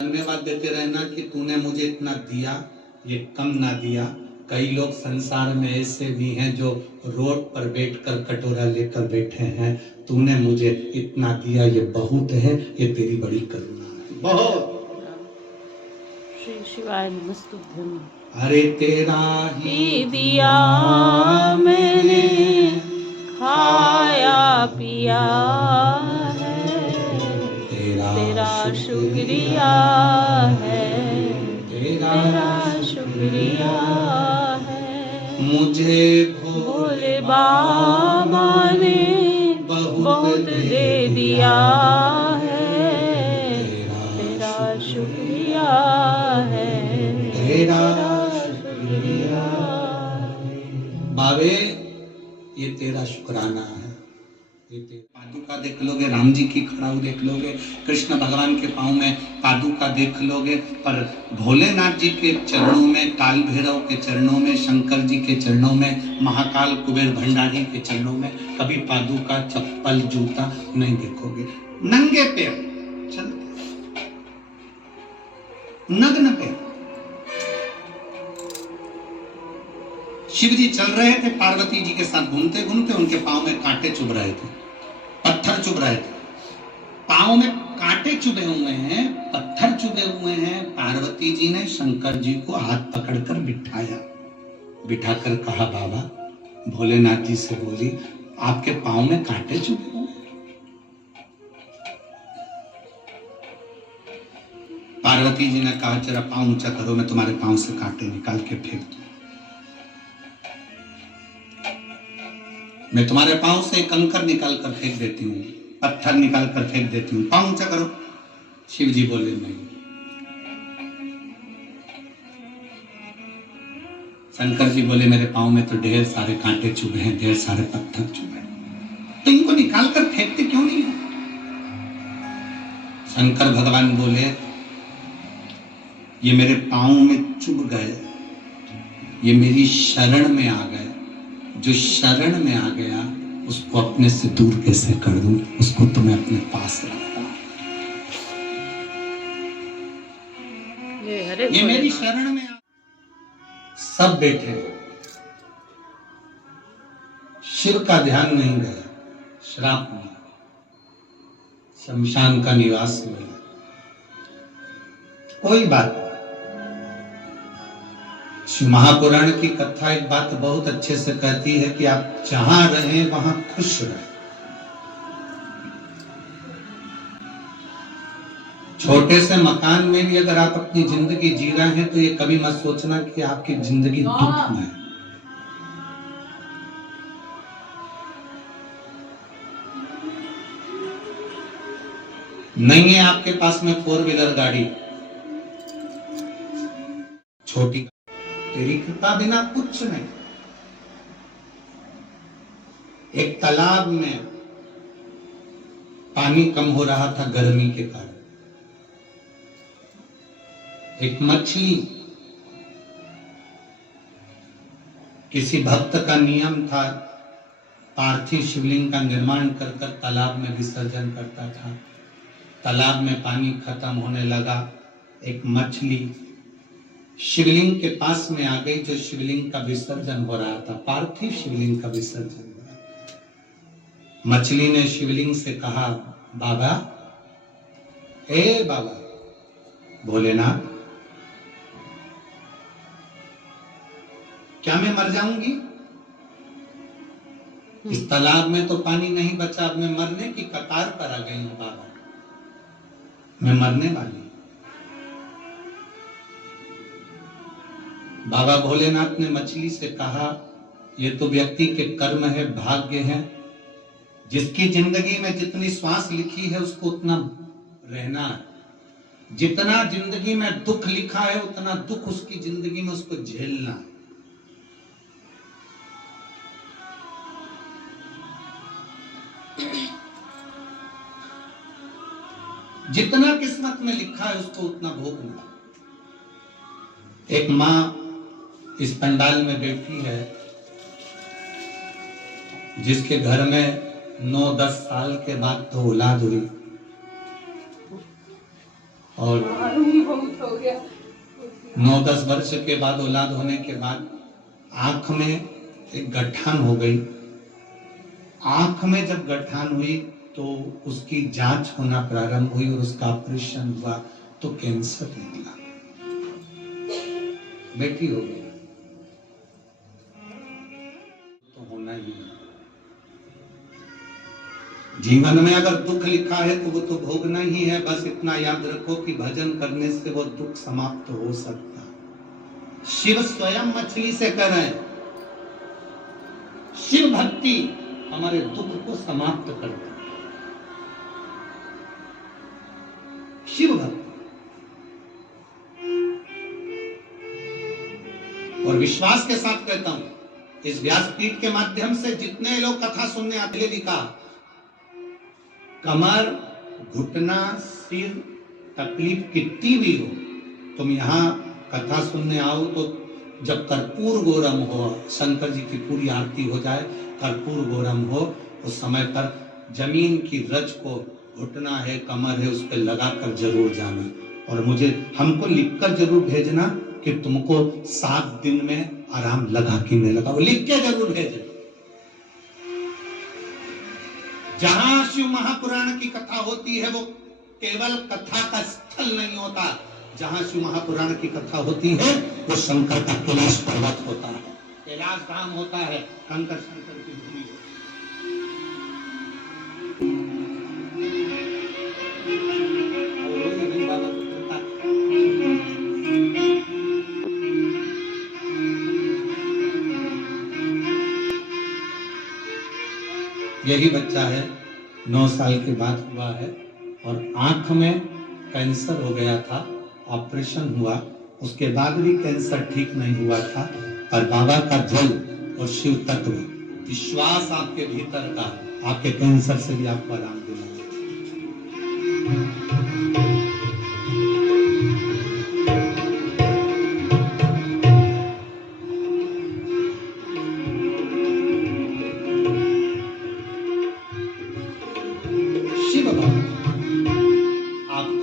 धन्यवाद देते रहना कि तूने मुझे इतना दिया, ये कम ना दिया। कई लोग संसार में ऐसे भी हैं जो रोड पर बैठकर कटोरा लेकर बैठे हैं। तूने मुझे इतना दिया, ये बहुत है, ये तेरी बड़ी करुणा है। बहुत। श्री शिवाय नमस्तुभ्यं। अरे तेरा ही दिया मैंने खाया पिया है, तेरा शुक्रिया है, तेरा शुक्रिया है। मुझे भोले बाबा ने बहुत दे दिया है, तेरा शुक्रिया है, तेरा शुक्रिया। बाबे ये तेरा शुक्राना है। ये पादुका देख लोगे, राम जी की खड़ाऊ देख लोगे, कृष्ण भगवान के पाँव में पादुका देख लोगे, पर भोलेनाथ जी के चरणों में, काल भैरव के चरणों में, शंकर जी के चरणों में, महाकाल कुबेर भंडारी के चरणों में कभी पादुका, चप्पल, जूता नहीं देखोगे। नंगे पैर चलते, नग्न पैर। शिव जी चल रहे थे, पार्वती जी के साथ घूमते घूमते उनके पांव में कांटे चुभ रहे थे, पत्थर चुभ रहे थे। पांव में कांटे चुभे हुए हैं, पत्थर चुभे हुए हैं। पार्वती जी ने शंकर जी को हाथ पकड़कर बिठाया, बिठाकर कहा, बाबा, भोलेनाथ जी से बोली, आपके पांव में कांटे चुभे हुए हैं। पार्वती जी ने कहा, जरा पांव ऊंचा करो, मैं तुम्हारे पांव से कांटे निकाल के फेंक दूं। मैं तुम्हारे पांव से कंकर निकाल कर फेंक देती हूँ, पत्थर निकाल कर फेंक देती हूँ, पांव ऊंचा करो। शिव जी बोले, नहीं। शंकर जी बोले, मेरे पांव में तो ढेर सारे कांटे चुभे हैं, ढेर सारे पत्थर चुभे हैं, तो इनको निकाल कर फेंकते क्यों नहीं है? शंकर भगवान बोले, ये मेरे पांव में चुभ गए, ये मेरी शरण में आ गए। जो शरण में आ गया उसको अपने से दूर कैसे कर दूं? उसको तो मैं अपने पास रखता। ये मेरी शरण में सब बैठे, शिव का ध्यान नहीं गया, श्राप मिला, शमशान का निवास मिला। कोई बात नहीं। महापुराण की कथा एक बात बहुत अच्छे से कहती है कि आप जहां रहें वहां खुश रहें। छोटे से मकान में भी अगर आप अपनी जिंदगी जी रहे हैं तो ये कभी मत सोचना कि आपकी जिंदगी दुख में है। नहीं है आपके पास में 4 व्हीलर गाड़ी, छोटी, तेरी कृपा बिना कुछ नहीं। एक तालाब में पानी कम हो रहा था गर्मी के कारण। एक मछली, किसी भक्त का नियम था, पार्थिव शिवलिंग का निर्माण कर कर तालाब में विसर्जन करता था। तालाब में पानी खत्म होने लगा, एक मछली शिवलिंग के पास में आ गई, जो शिवलिंग का विसर्जन हो रहा था, पार्थिव शिवलिंग का विसर्जन हो रहा था। मछली ने शिवलिंग से कहा, बाबा, हे बाबा भोलेनाथ, क्या मैं मर जाऊंगी? इस तालाब में तो पानी नहीं बचा, अब मैं मरने की कतार पर आ गई हूं बाबा, मैं मरने वाली। बाबा भोलेनाथ ने मछली से कहा, ये तो व्यक्ति के कर्म है, भाग्य है, जिसकी जिंदगी में जितनी श्वास लिखी है उसको उतना रहना है। जितना जिंदगी में दुख लिखा है उतना दुख उसकी जिंदगी में उसको झेलना है। जितना किस्मत में लिखा है उसको उतना भोगना। एक माँ इस पंडाल में बैठी है, जिसके घर में 9-10 साल के बाद तो औलाद हुई, और 9-10 वर्ष के बाद औलाद होने के बाद आंख में एक गठान हो गई। आंख में जब गठान हुई तो उसकी जांच होना प्रारंभ हुई और उसका ऑपरेशन हुआ तो कैंसर निकला, बेटी हो गई। तो होना ही है। जीवन में अगर दुख लिखा है तो वो तो भोगना ही है। बस इतना याद रखो कि भजन करने से वो दुख समाप्त हो सकता है। शिव स्वयं मछली से कर रहे हैं। शिव भक्ति हमारे दुख को समाप्त करती है। शिव भक्ति और विश्वास के साथ कहता हूं, इस व्यासपीठ के माध्यम से जितने लोग कथा सुनने आते भी कहा, कमर, घुटना, सिर तकलीफ कितनी भी हो, तुम यहाँ कथा सुनने आओ तो जब कर्पूर गौरम हो, शंकर जी की पूरी आरती हो जाए, कर्पूर गौरम हो, उस समय पर जमीन की रज को, घुटना है, कमर है, उस पर लगाकर जरूर जाना। और मुझे हमको लिखकर जरूर भेजना कि तुमको 7 दिन में आराम लगा कि नहीं लगा, वो लिख के जरूर भेजना। जहां शिव महापुराण की कथा होती है वो केवल कथा का स्थल नहीं होता। जहां शिव महापुराण की कथा होती है वो शंकर का कैलाश पर्वत होता है, कैलाश धाम होता है, कंकर शंकर की भूमि यही बच्चा है, 9 साल के बाद हुआ है और आंख में कैंसर हो गया था, ऑपरेशन हुआ, उसके बाद भी कैंसर ठीक नहीं हुआ था। पर बाबा का जल और शिव तत्व, विश्वास आपके भीतर का, आपके कैंसर से भी आपको आराम दिलाएगा।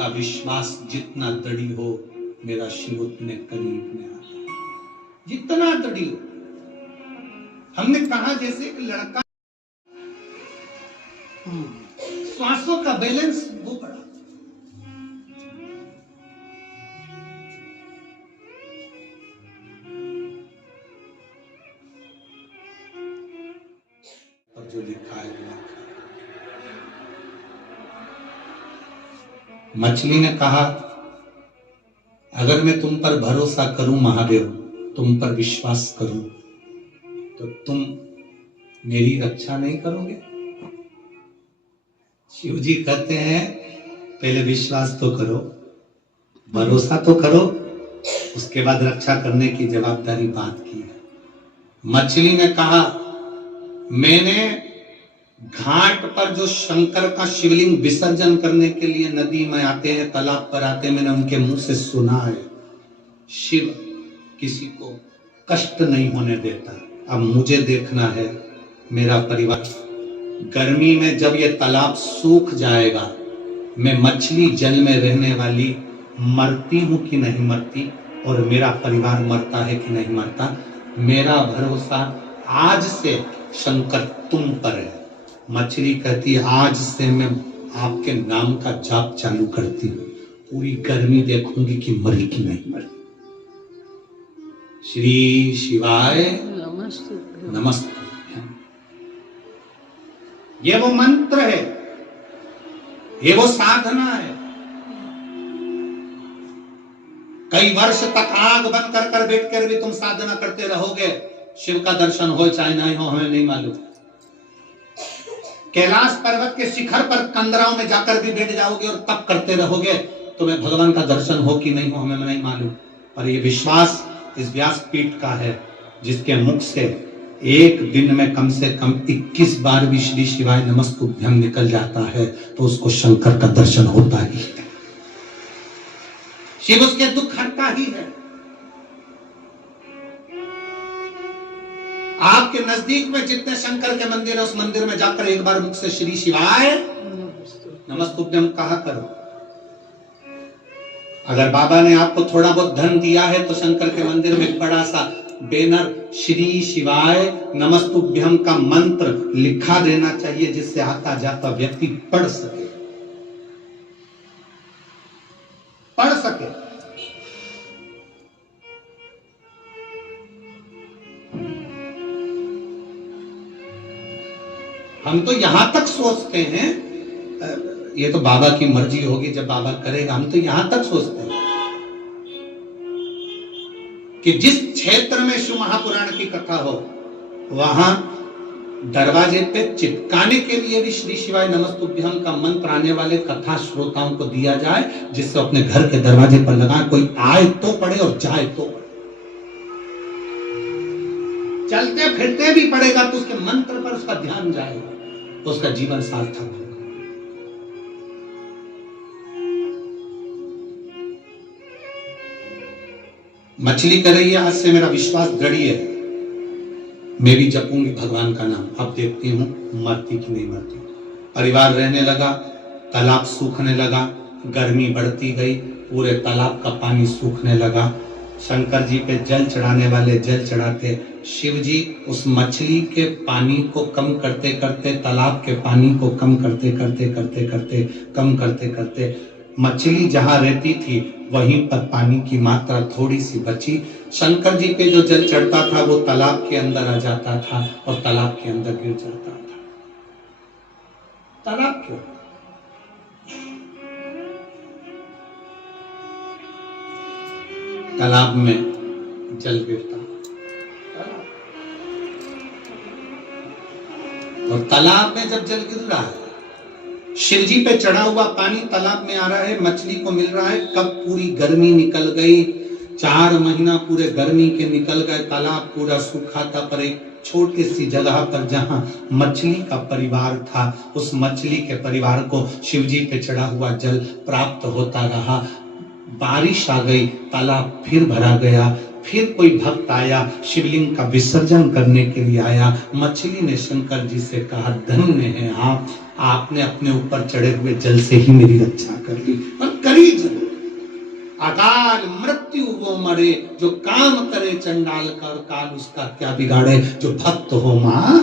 विश्वास जितना दृढ़ हो, मेरा शिव उतने करीब में आता है, जितना दृढ़ हो। हमने कहा जैसे एक लड़का, श्वासों का बैलेंस वो बड़ा, और जो लिखा है मछली ने कहा, अगर मैं तुम पर भरोसा करूं महादेव, तुम पर विश्वास करूं, तो तुम मेरी रक्षा नहीं करोगे? शिव जी कहते हैं पहले विश्वास तो करो, भरोसा तो करो, उसके बाद रक्षा करने की जवाबदारी बात की है। मछली ने कहा, मैंने घाट पर जो शंकर का शिवलिंग विसर्जन करने के लिए नदी में आते हैं, तालाब पर आते हैं, मैंने उनके मुंह से सुना है, शिव किसी को कष्ट नहीं होने देता। अब मुझे देखना है, मेरा परिवार, गर्मी में जब ये तालाब सूख जाएगा, मैं मछली जल में रहने वाली मरती हूं कि नहीं मरती, और मेरा परिवार मरता है कि नहीं मरता। मेरा भरोसा आज से शंकर तुम पर है। मछली कहती है, आज से मैं आपके नाम का जाप चालू करती हूँ, पूरी गर्मी देखूंगी कि मरी कि नहीं मरी। श्री शिवाय नमस्ते। ये वो मंत्र है, ये वो साधना है। कई वर्ष तक आग बंद कर बैठ कर भी तुम साधना करते रहोगे, शिव का दर्शन हो चाहे नहीं हो हमें नहीं मालूम। कैलाश पर्वत के शिखर पर कंदराओं में जाकर भी बैठ जाओगे और तप करते रहोगे, तुम्हें भगवान का दर्शन हो कि नहीं हो हमें नहीं मालूम। पर ये विश्वास इस व्यासपीठ का है, जिसके मुख से एक दिन में कम से कम 21 बार भी श्री शिवाय नमस्तुभ्यम निकल जाता है, तो उसको शंकर का दर्शन होता ही है। शिव उसके दुख हरता ही है। आपके नजदीक में जितने शंकर के मंदिर है, उस मंदिर में जाकर एक बार मुख से श्री शिवाय नमस्तुभ्यम कहा करो। अगर बाबा ने आपको थोड़ा बहुत धन दिया है तो शंकर के मंदिर में बड़ा सा बैनर श्री शिवाय नमस्तुभ्यम का मंत्र लिखा देना चाहिए, जिससे आता जाता व्यक्ति पढ़ सके। हम तो यहां तक सोचते हैं, ये तो बाबा की मर्जी होगी, जब बाबा करेगा। हम तो यहां तक सोचते हैं कि जिस क्षेत्र में शिव महापुराण की कथा हो वहां दरवाजे पे चिपकाने के लिए भी श्री शिवाय नमस्तुभ्यम का मंत्र आने वाले कथा श्रोताओं को दिया जाए, जिससे अपने घर के दरवाजे पर लगाए, कोई आए तो पढ़े और जाए तो पढ़े। चलते फिरते भी पड़ेगा तो उसके मंत्र पर उसका ध्यान जाएगा, तो उसका जीवन सार्थक होगा। मछली कर रही है, आज से मेरा विश्वास दृढ़ है, मैं भी जपूंगी भगवान का नाम। अब देखती हूं मरती कि नहीं मरती। परिवार रहने लगा, तालाब सूखने लगा, गर्मी बढ़ती गई, पूरे तालाब का पानी सूखने लगा। शंकर जी पे जल चढ़ाने वाले जल चढ़ाते, शिव जी उस मछली के पानी को कम करते करते, तालाब के पानी को कम करते करते करते करते कम करते करते, मछली जहां रहती थी वहीं पर पानी की मात्रा थोड़ी सी बची। शंकर जी पे जो जल चढ़ता था वो तालाब के अंदर आ जाता था और तालाब के अंदर गिर जाता था। तालाब क्यों? तालाब में जल गिरता और तालाब में जब जल गिर रहा है, शिव जी पे चढ़ा हुआ पानी तालाब में आ रहा है, मछली को मिल रहा है। कब पूरी गर्मी निकल गई, 4 महीना पूरे गर्मी के निकल गए, तालाब पूरा सूखा था, पर एक छोटी सी जगह पर जहां मछली का परिवार था, उस मछली के परिवार को शिव जी पे चढ़ा हुआ जल प्राप्त होता रहा। बारिश आ गई, तालाब फिर भरा गया, फिर कोई भक्त आया, शिवलिंग का विसर्जन करने के लिए आया। मछली ने शंकर जी से कहा, धन्य है आप, आपने अपने ऊपर चढ़े हुए जल से ही मेरी रक्षा कर ली। और करी जरूर, अकाल मृत्यु वो मरे, जो काम करे चंडाल कर, काल उसका क्या बिगाड़े, जो भक्त हो मां।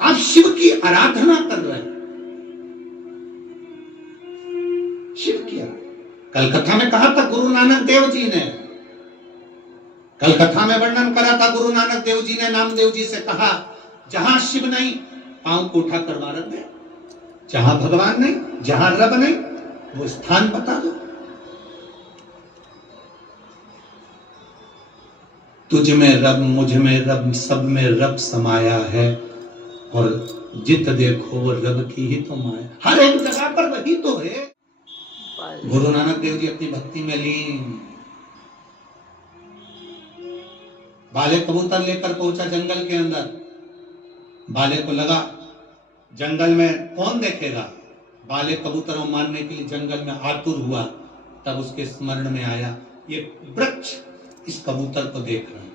आप शिव की आराधना कर रहे हैं, शिव की आराधना। कल कथा में कहा था गुरु नानक देव जी ने, कल कथा में वर्णन करा था, गुरु नानक देव जी ने नामदेव जी से कहा, जहां शिव नहीं पांव को उठा कर मारत दे, जहां भगवान नहीं, जहां रब नहीं, वो स्थान बता दो। तुझ में रब, मुझ में रब, सब में रब समाया है, और जित देखो वो रब की ही तो माया, हर एक जगह पर वही तो है। गुरु नानक देव जी अपनी भक्ति में लीन, बाले कबूतर लेकर पहुंचा जंगल के अंदर। बाले को लगा जंगल में कौन देखेगा, बाले कबूतरों मारने के लिए जंगल में आतुर हुआ। तब उसके स्मरण में आया, ये वृक्ष इस कबूतर को देख रहा है,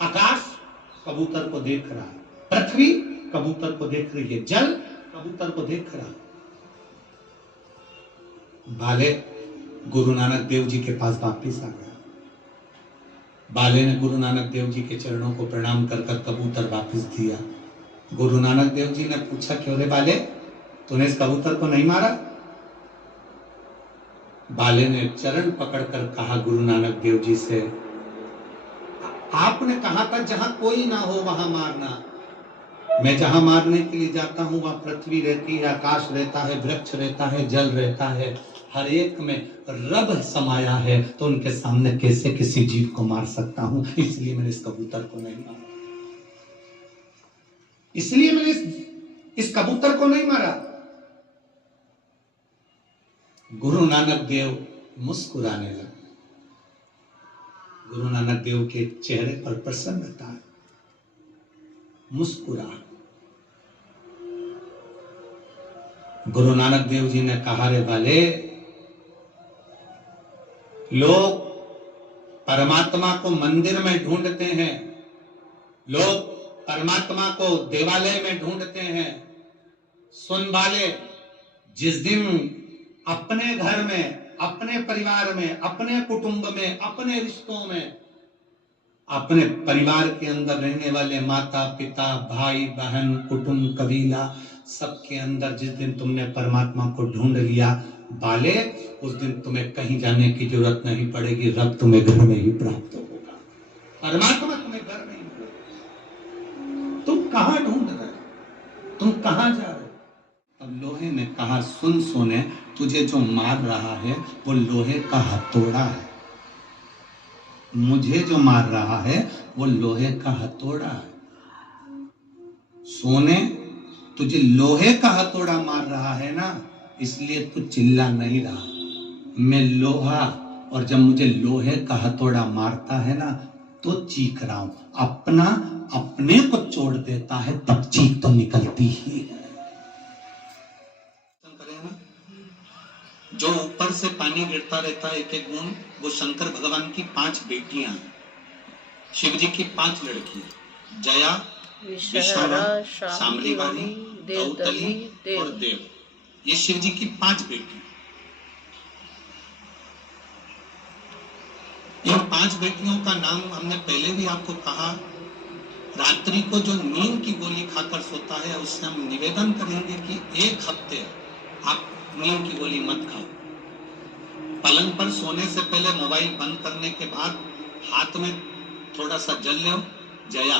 आकाश कबूतर को देख रहा है, पृथ्वी कबूतर को देख रही है, जल कबूतर को देख रहा है। बाले गुरु नानक देव जी के पास वापिस आ गया। बाले ने गुरु नानक देव जी के चरणों को प्रणाम कर कर कबूतर वापस दिया। गुरु नानक देव जी ने पूछा, क्यों रे बाले, तूने इस कबूतर को नहीं मारा? बाले ने चरण पकड़कर कहा गुरु नानक देव जी से, आपने कहा था जहां कोई ना हो वहां मारना। मैं जहां मारने के लिए जाता हूं वहां पृथ्वी रहती है, आकाश रहता है, वृक्ष रहता है, जल रहता है, हर एक में रब समाया है, तो उनके सामने कैसे किसी जीव को मार सकता हूं? इसलिए मैंने इस कबूतर को नहीं मारा, इसलिए मैंने इस कबूतर को नहीं मारा। गुरु नानक देव मुस्कुराने लगे। गुरु नानक देव के चेहरे पर प्रसन्नता है, मुस्कुरा। गुरु नानक देव जी ने कहा, रे बाले, लोग परमात्मा को मंदिर में ढूंढते हैं, लोग परमात्मा को देवालय में ढूंढते हैं। सुन बाले, जिस दिन अपने घर में अपने परिवार में, अपने कुटुंब में, अपने रिश्तों में, अपने परिवार के अंदर रहने वाले माता पिता भाई बहन कुटुंब कबीला सबके अंदर जिस दिन तुमने परमात्मा को ढूंढ लिया बाले, उस दिन तुम्हें कहीं जाने की जरूरत नहीं पड़ेगी, रब तुम्हें घर में ही प्राप्त होगा, परमात्मा तुम्हें घर में ही मिलेगा। तुम कहां ढूंढ रहे हो, तुम कहां जा रहे हो? अब लोहे ने कहा सुन सोने, तुझे जो मार रहा है वो लोहे का हथौड़ा है, मुझे जो मार रहा है वो लोहे का हथौड़ा है। सोने तुझे लोहे का हथौड़ा मार रहा है ना, इसलिए तू चिल्ला नहीं रहा। मैं लोहा, और जब मुझे लोहे का हथौड़ा मारता है ना तो चीख रहा हूं। अपना अपने को छोड़ देता है तब चीख तो निकलती ही है। जो ऊपर से पानी गिरता रहता है एक एक बूंद, वो शंकर भगवान की 5 बेटियां, शिव जी की 5 लड़कियां, जया, विषहारा, शामलीवारी, दौतली और देव। ये शिव जी की 5 बेटियां। इन 5 बेटियों का नाम हमने पहले भी आपको कहा। रात्रि को जो नींद की गोली खाकर सोता है उससे हम निवेदन करेंगे कि 1 हफ्ते आप नींद की गोली मत खाओ। पलंग पर सोने से पहले मोबाइल बंद करने के बाद हाथ में थोड़ा सा जल लो। जया,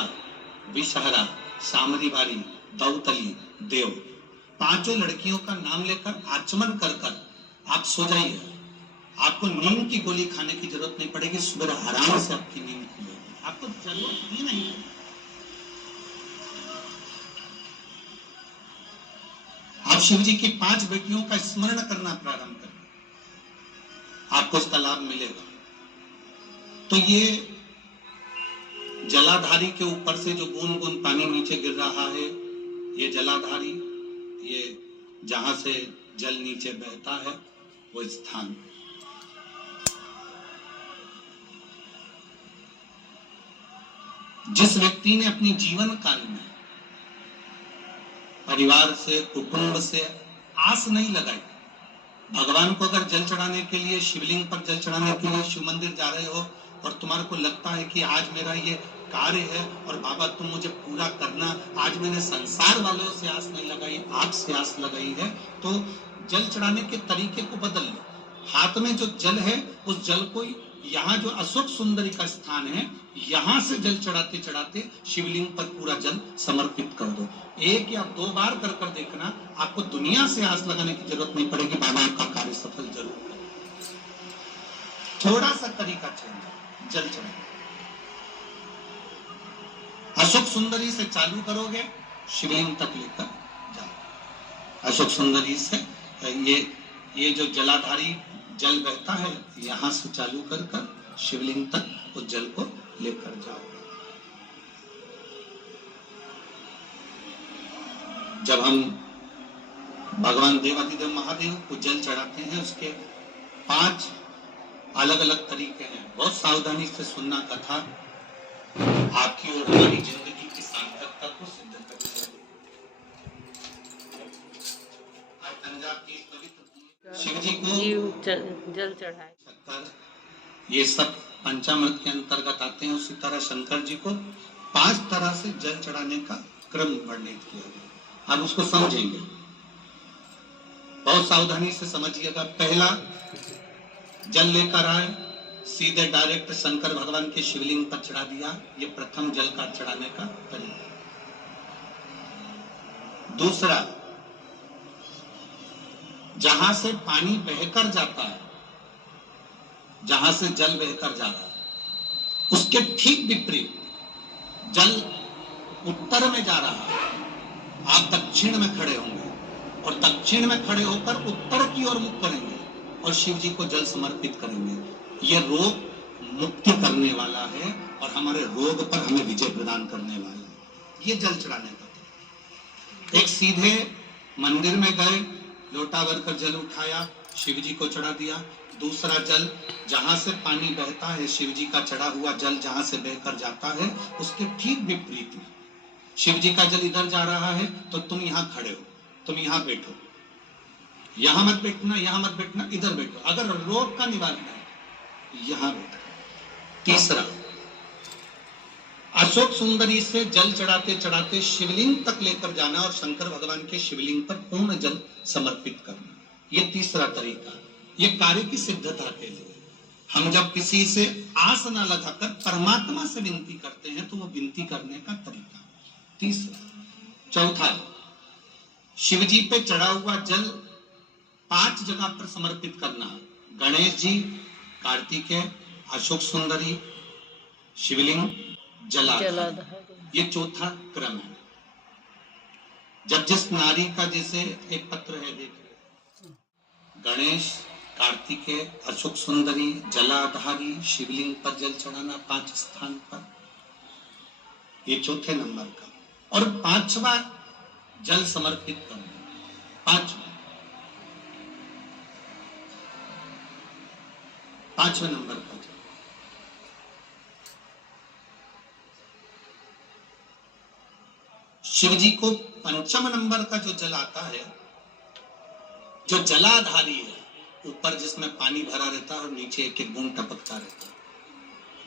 विषहरा, शामलीवारी, दौतली, देव, 5 लड़कियों का नाम लेकर आचमन कर कर आप सो जाइए। आपको नींद की गोली खाने की जरूरत नहीं पड़ेगी, सुबह आराम से आपकी नींद खुलेगी, आपको जरूरत ही नहीं है। आप शिव जी की 5 बेटियों का स्मरण करना प्रारंभ करें, आपको इसका लाभ मिलेगा। तो ये जलाधारी के ऊपर से जो बूंद बूंद पानी नीचे गिर रहा है, ये जलाधारी, ये जहां से जल नीचे बहता है वो स्थान। जिस व्यक्ति ने अपनी जीवन काल में परिवार से कुटुंब से आस नहीं लगाई, भगवान को अगर जल चढ़ाने के लिए, शिवलिंग पर जल चढ़ाने के लिए शिव मंदिर जा रहे हो और तुम्हारे को लगता है कि आज मेरा ये कार्य है और बाबा तुम मुझे पूरा करना, आज मैंने संसार वालों से आस नहीं लगाई, आपसे आस लगाई है, तो जल चढ़ाने के तरीके को बदल लो। हाथ में जो जल है उस जल को, यहाँ जो अशोक सुंदरी का स्थान है, यहाँ से जल चढ़ाते चढ़ाते शिवलिंग पर पूरा जल समर्पित कर दो। 1 या 2 बार कर कर देखना, आपको दुनिया से आस लगाने की जरूरत नहीं पड़ेगी, बाबा आपका कार्य सफल जरूर करेगा। थोड़ा सा तरीका चेंज, जल चढ़ाने। अशोक सुंदरी से चालू करोगे, शिवलिंग तक लेकर जाओ। अशोक सुंदरी से ये जो जलाधारी जल बहता है, यहां से चालू कर कर शिवलिंग तक उस जल को लेकर जाओ। जब हम भगवान देवाधिदेव महादेव को जल चढ़ाते हैं, उसके 5 अलग अलग तरीके हैं। बहुत सावधानी से सुनना कथा, आपकी और हमारी जिंदगी की सार्थकता को सिद्ध करेगी। पंजाब की पवित्र शिव जी को जल चढ़ाए, ये सब पंचामृत के अंतर्गत आते हैं। उसी तरह शंकर जी को 5 तरह से जल चढ़ाने का क्रम वर्णित किया गया। अब उसको समझेंगे, बहुत सावधानी से समझिएगा। पहला, जल लेकर आए, सीधे डायरेक्ट शंकर भगवान के शिवलिंग पर चढ़ा दिया, ये प्रथम जल का चढ़ाने का तरीका। दूसरा, जहां से पानी बहकर जाता है, जहां से जल बहकर जा रहा है, उसके ठीक विपरीत जल उत्तर में जा रहा है, आप दक्षिण में खड़े होंगे और दक्षिण में खड़े होकर उत्तर की ओर मुख करेंगे और शिव जी को जल समर्पित करेंगे। यह रोग मुक्ति करने वाला है और हमारे रोग पर हमें विजय प्रदान करने वाला है। ये जल चढ़ाने का। एक सीधे मंदिर में गए, लोटा भरकर जल उठाया, शिव जी को चढ़ा दिया। दूसरा जल, जहां से पानी बहता है, शिव जी का चढ़ा हुआ जल जहां से बहकर जाता है, उसके ठीक विपरीत में शिव जी का जल इधर जा रहा है तो तुम यहां खड़े हो, तुम यहां बैठो, यहां मत बैठना, यहां मत बैठना, इधर बैठो। अगर रोग का निवारण है यहां बैठो। तीसरा, अशोक सुंदरी से जल चढ़ाते चढ़ाते शिवलिंग तक लेकर जाना और शंकर भगवान के शिवलिंग पर पूर्ण जल समर्पित करना। ये तीसरा तरीका, ये कार्य की सिद्धता के लिए। हम जब किसी से आस न लगाकर परमात्मा से विनती करते हैं तो वो विनती करने का तरीका। तीसरा। चौथा, शिवजी पे चढ़ा हुआ जल 5 जगह पर समर्पित करना। गणेश जी, कार्तिकेय, अशोक सुंदरी, शिवलिंग, जलाधारी। ये चौथा क्रम है। जब जिस नारी का, जैसे एक पत्र है देख रहे, गणेश, कार्तिकेय, अशोक सुंदरी, जलाधारी, शिवलिंग पर जल चढ़ाना 5 स्थान पर, ये चौथे नंबर का। और 5वां जल समर्पित करना। 5वें नंबर का जल। शिव जी को 5वें नंबर का जो जल आता है, जो जलाधारी है, ऊपर जिसमें पानी भरा रहता है और नीचे एक एक बूंद टपकता रहता है।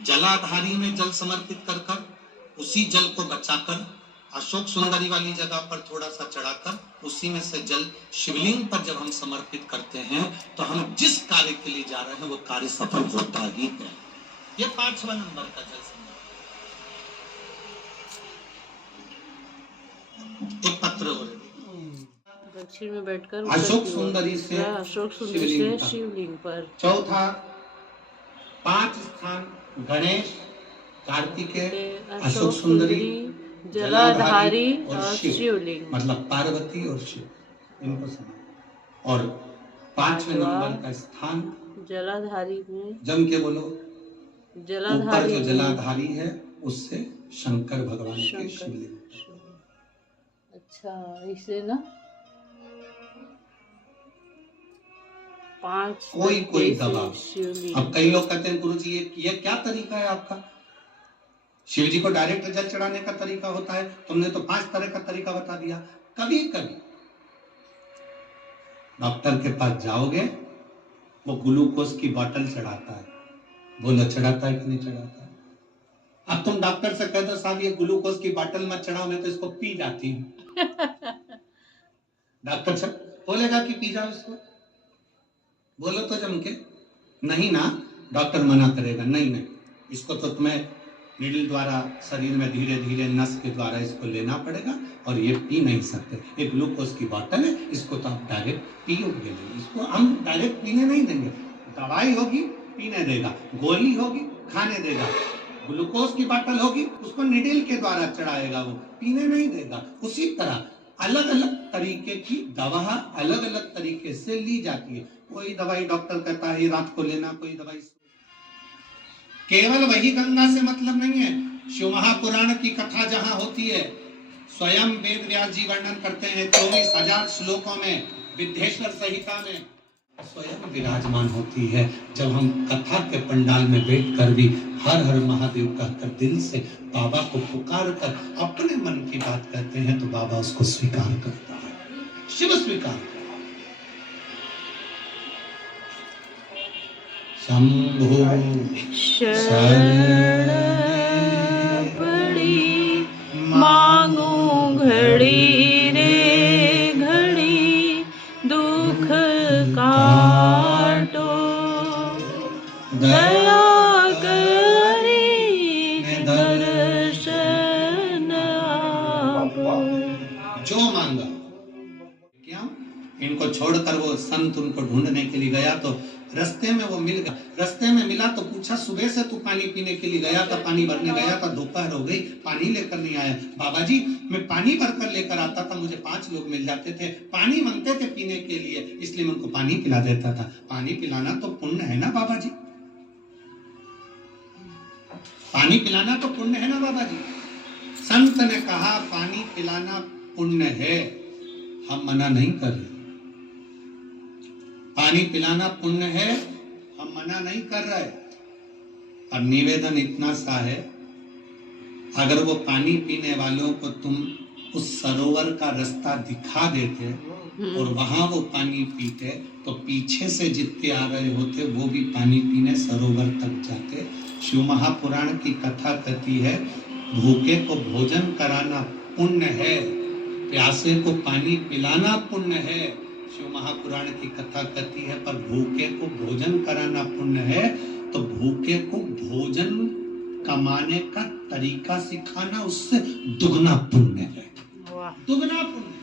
जलाधारी में जल समर्पित कर कर, उसी जल को बचाकर अशोक सुंदरी वाली जगह पर थोड़ा सा चढ़ाकर, उसी में से जल शिवलिंग पर जब हम समर्पित करते हैं तो हम जिस कार्य के लिए जा रहे हैं वो कार्य सफल होता ही है। ये 5वां नंबर का जल समर्पित। एक पत्र हो रही दक्षिण में बैठकर अशोक सुंदरी से शिवलिंग पर। चौथा, 5 स्थान गणेश, कार्तिकेय, अशोक सुंदरी, जलाधारी और शिवलिंग, मतलब पार्वती और शिव, इनको समझ। और 5वें नंबर का स्थान जलाधारी में, जम के बोलो, जलाधारी, ऊपर जो जलाधारी है उससे शंकर भगवान के शिवलिंग। अच्छा, इसे ना 5 कोई दवा। अब कई लोग कहते हैं गुरुजी ये क्या तरीका है आपका? शिव जी को डायरेक्ट जल चढ़ाने का तरीका होता है, तुमने तो 5 तरह का तरीका बता दिया। कभी कभी डॉक्टर के पास जाओगे, वो ग्लूकोज की बोतल चढ़ाता है, बोलो चढ़ाता है कि नहीं चढ़ाता है? अब तुम डॉक्टर से कह दो साहब ये ग्लूकोज की बोतल मत चढ़ाओ, मैं तो इसको पी जाती हूँ। डॉक्टर साहब बोलेगा कि पी जाओ इसको, बोलो तो जम के, नहीं ना, डॉक्टर मना करेगा, नहीं इसको तो तुम्हें नीडल द्वारा शरीर में धीरे धीरे नस के द्वारा इसको लेना पड़ेगा और ये पी नहीं सकते। एक ग्लूकोज की बोतल है, इसको तो आप डायरेक्ट पियोगे नहीं, इसको हम डायरेक्ट पीने नहीं देंगे। दवाई होगी पीने देगा, गोली होगी खाने देगा, ग्लूकोज की बोतल होगी उसको नीडल के द्वारा चढ़ाएगा, वो पीने नहीं देगा। उसी तरह अलग अलग तरीके की दवा अलग अलग तरीके से ली जाती है। कोई दवाई डॉक्टर कहता है रात को लेना, कोई दवाई। केवल वही गंगा से मतलब नहीं है। शिव महापुराण की कथा जहां होती है, स्वयं वेद व्यास जी वर्णन करते हैं 24,000 श्लोकों में, विद्येश्वर संहिता में स्वयं विराजमान होती है। जब हम कथा के पंडाल में बैठकर भी हर हर महादेव कहकर दिल से बाबा को पुकार कर अपने मन की बात कहते हैं तो बाबा उसको स्वीकार करता है, शिव स्वीकार करता है। शंभो शरण पड़ी मांगू घड़ी रे घड़ी, दुख काटो दया करी दर्शन आपो। जो मांगा, क्या इनको छोड़कर वो संत उनको ढूंढने के लिए गया तो रास्ते में वो मिल गया। रास्ते में मिला तो पूछा सुबह से तू पानी पीने के लिए गया था, पानी भरने गया था, दोपहर हो गई पानी लेकर नहीं आया। बाबा जी मैं पानी भरकर लेकर आता था, मुझे 5 लोग मिल जाते थे, पानी मांगते थे पीने के लिए, इसलिए मैं उनको पानी पिला देता था। पानी पिलाना तो पुण्य है ना बाबा जी, पानी पिलाना तो पुण्य है ना बाबा जी। संत ने कहा पानी पिलाना पुण्य है, हम मना नहीं कर रहे, पानी पिलाना पुण्य है, हम मना नहीं कर रहे। पर निवेदन इतना सा है, अगर वो पानी पीने वालों को तुम उस सरोवर का रास्ता दिखा देते और वहां वो पानी पीते तो पीछे से जितने आ रहे होते वो भी पानी पीने सरोवर तक जाते। शिव महापुराण की कथा कहती है भूखे को भोजन कराना पुण्य है, प्यासे को पानी पिलाना पुण्य है। शिव महापुराण की कथा कहती है पर भूखे को भोजन कराना पुण्य है, तो भूखे को भोजन कमाने का तरीका सिखाना उससे दुगना पुण्य है, वाह दुगना पुण्य।